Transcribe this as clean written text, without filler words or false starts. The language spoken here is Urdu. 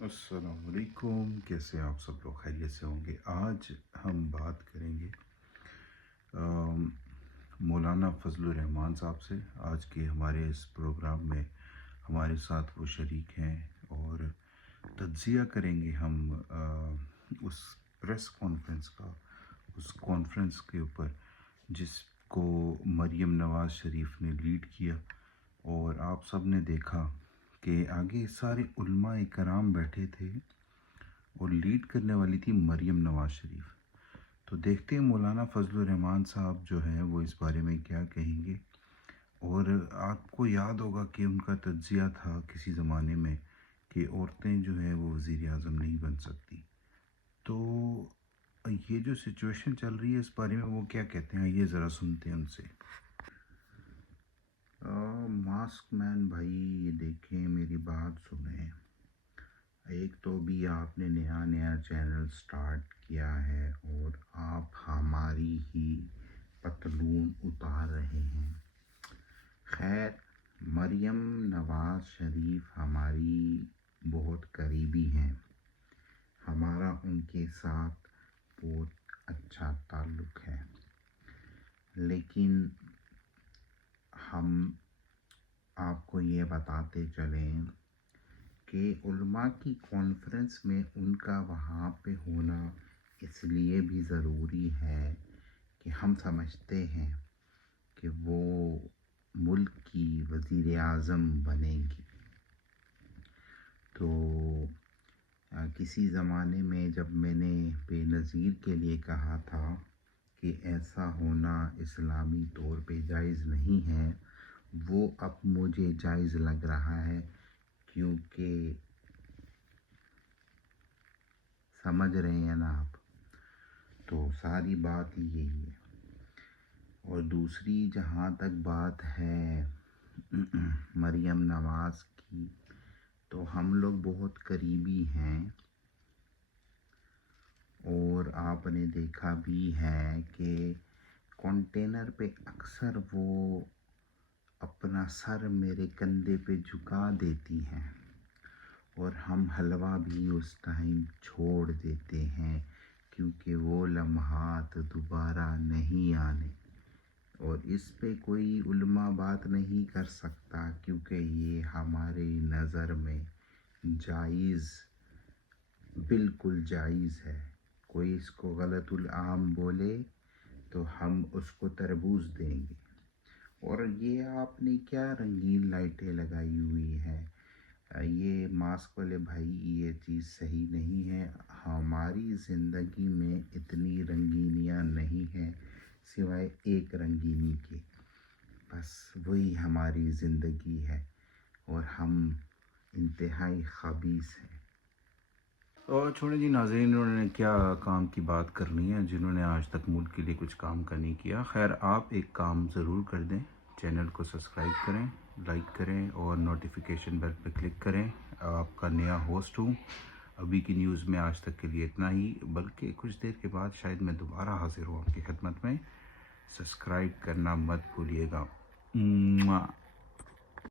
السلام علیکم، کیسے آپ سب لوگ خیریت سے ہوں گے؟ آج ہم بات کریں گے مولانا فضل الرحمان صاحب سے۔ آج کے ہمارے اس پروگرام میں ہمارے ساتھ وہ شریک ہیں اور تجزیہ کریں گے ہم اس پریس کانفرنس کا، اس کانفرنس کے اوپر جس کو مریم نواز شریف نے لیڈ کیا، اور آپ سب نے دیکھا کہ آگے سارے علماء کرام بیٹھے تھے اور لیڈ کرنے والی تھی مریم نواز شریف۔ تو دیکھتے ہیں مولانا فضل الرحمان صاحب جو ہیں وہ اس بارے میں کیا کہیں گے۔ اور آپ کو یاد ہوگا کہ ان کا تجزیہ تھا کسی زمانے میں کہ عورتیں جو ہیں وہ وزیر اعظم نہیں بن سکتی۔ تو یہ جو سچویشن چل رہی ہے اس بارے میں وہ کیا کہتے ہیں، یہ ذرا سنتے ہیں ان سے۔ ماسک مین بھائی، یہ دیکھیں میری بات سنیں۔ ایک تو بھی آپ نے نیا چینل سٹارٹ کیا ہے اور آپ ہماری ہی پتلون اتار رہے ہیں۔ خیر، مریم نواز شریف ہماری بہت قریبی ہیں، ہمارا ان کے ساتھ بہت اچھا تعلق ہے، لیکن ہم آپ کو یہ بتاتے چلیں کہ علماء کی کانفرنس میں ان کا وہاں پہ ہونا اس لیے بھی ضروری ہے کہ ہم سمجھتے ہیں کہ وہ ملک کی وزیر اعظم بنے گی۔ تو کسی زمانے میں جب میں نے بے نظیر کے لیے کہا تھا کہ ایسا ہونا اسلامی طور پہ جائز نہیں ہے، وہ اب مجھے جائز لگ رہا ہے، کیونکہ سمجھ رہے ہیں نا آپ۔ تو ساری بات ہی یہی ہے۔ اور دوسری جہاں تک بات ہے مریم نواز کی، تو ہم لوگ بہت قریبی ہیں، اور آپ نے دیکھا بھی ہے کہ کنٹینر پہ اکثر وہ اپنا سر میرے کندھے پہ جھکا دیتی ہیں، اور ہم حلوہ بھی اس ٹائم چھوڑ دیتے ہیں، کیونکہ وہ لمحات دوبارہ نہیں آنے۔ اور اس پہ کوئی علماء بات نہیں کر سکتا، کیونکہ یہ ہماری نظر میں جائز، بالکل جائز ہے۔ کوئی اس کو غلط العام بولے تو ہم اس کو تربوز دیں گے۔ اور یہ آپ نے کیا رنگین لائٹیں لگائی ہوئی ہیں، یہ ماسک والے بھائی، یہ چیز صحیح نہیں ہے۔ ہماری زندگی میں اتنی رنگینیاں نہیں ہیں سوائے ایک رنگینی کے، بس وہی ہماری زندگی ہے، اور ہم انتہائی خبیث ہیں۔ اور چھوڑیں جی ناظرین، انہوں نے کیا کام کی بات کرنی ہے جنہوں نے آج تک ملک کے لیے کچھ کام کا نہیں کیا۔ خیر، آپ ایک کام ضرور کر دیں، چینل کو سبسکرائب کریں، لائک کریں اور نوٹیفیکیشن بیل پہ کلک کریں۔ آپ کا نیا ہوسٹ ہوں۔ ابھی کی نیوز میں آج تک کے لیے اتنا ہی، بلکہ کچھ دیر کے بعد شاید میں دوبارہ حاضر ہوں آپ کی خدمت میں۔ سبسکرائب کرنا مت بھولیے گا۔